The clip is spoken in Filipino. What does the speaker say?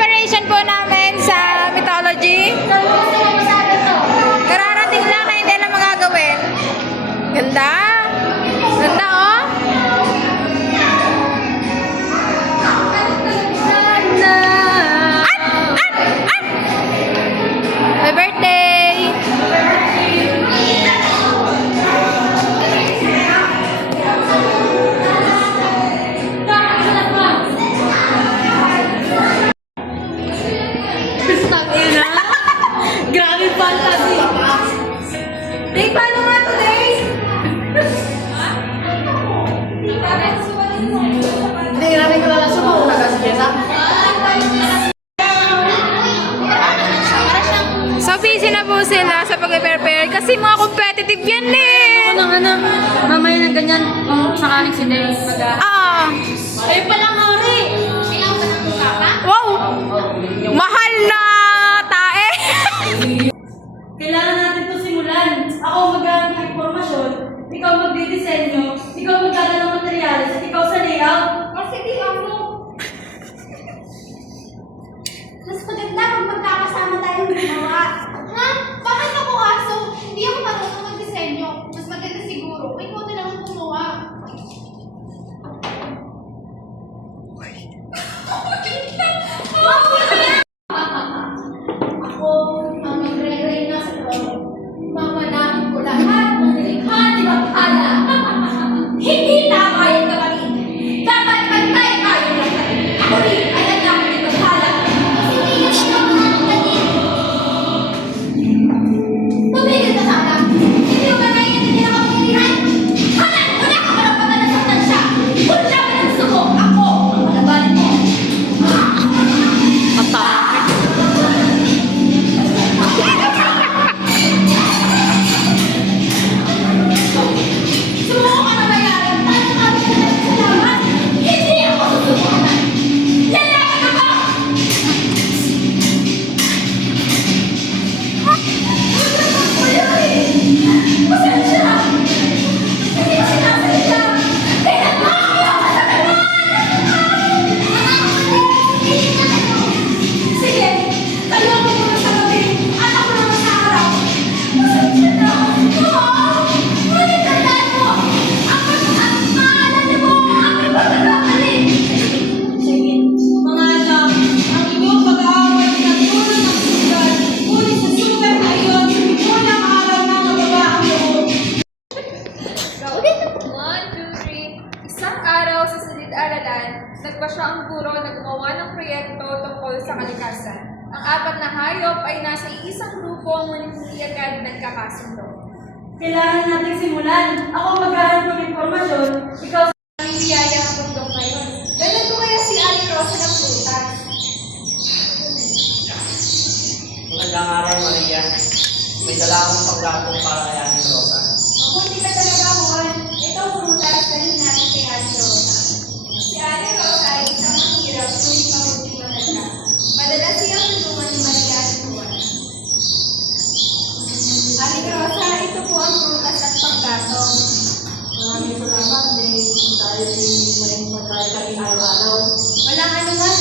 preparation po namin sa mythology. Kararating lang na hindi lang magagawin. Ganda. Ganda oh. Happy birthday! Grabe fantasy. Day, paano nga to, Day? Hindi, grabe ko lang sa mga nagkasagesa. So busy na po sila sa pag-prepare kasi mga competitive yan eh. Ano, mamaya na ganyan, sakaling si Day. Ayun pa lang, Hari. Wow! Mahal na tae. Kailangan natin ito simulan. Ako magagawa ng informasyon, ikaw magdidisenyo, ikaw magdala ng materyales, at ikaw sa layout. Kasi di ako. Mas maganda kung magkakasama tayong gumawa. Ha? Bakit ako aso? Hindi ako marunong mag-disenyo. Mas maganda siguro. Ikaw na lang ang gumawa. Ako, ang magre-reyna sa trono. Mamanahin ko lahat ng nilikha ni Bakala. Hindi tama yung kapatid. Dapat pantay tayo lahat. Ako rin ay anak ni Bakala. Kasi hindi niya siya ang kapatid. Tumigil ka sana. Hindi mo ba naiintindihan ang kapangyarihan? Hanan! Wala ka karapatan na saktan siya. Kung siya ka ng gusto mo, ako ang kalabanin mo. Sumuko ka na bayaran. Tayo kami ka na salamat. Hindi ako susukunan. Lalaki ka ba? Pasensya. Hindi sinasalita. Kaya makakuha ka sa kanan. Sige, kayo ang pumunta sa gabi at ako naman sa araw. Pasensya na. Ngunit tandaan mo, maalala mo ang aking pagkakamali. Sige, mga anak, ang inyong pag-aaway ay nagtulong ng sugat. Ngunit sa sugat na iyon, unang araw na nababa ang loob. One, two, three. Isang araw sa silid-aralan, nagpa siya ang guro na gumawa ng proyekto tungkol sa kalikasan. Ang apat na hayop ay nasa iisang grupo ngunit hindi agad nagkakasundo. Kailangan natin simulan. Ako maghahanap ng informasyon, ikaw sa Ang biyaya ang bundok ngayon. Ganun ko kaya si Ali Rosa ng prutas. Magandang araw, Maria. May dala akong paggatong para kay Ate Rosa. Mabuti ka talaga, Juan. Ito prutas dahil natin kay Ate Rosa. Si Ate Rosa ay isang mahirap ngunit mabuting matanda. Madalas siyang tulungan ni Maria at Juan. Ate Rosa, ito po ang prutas at paggatong. maraming salamat. May tayo may pagkain kami araw-araw. Walang anuman,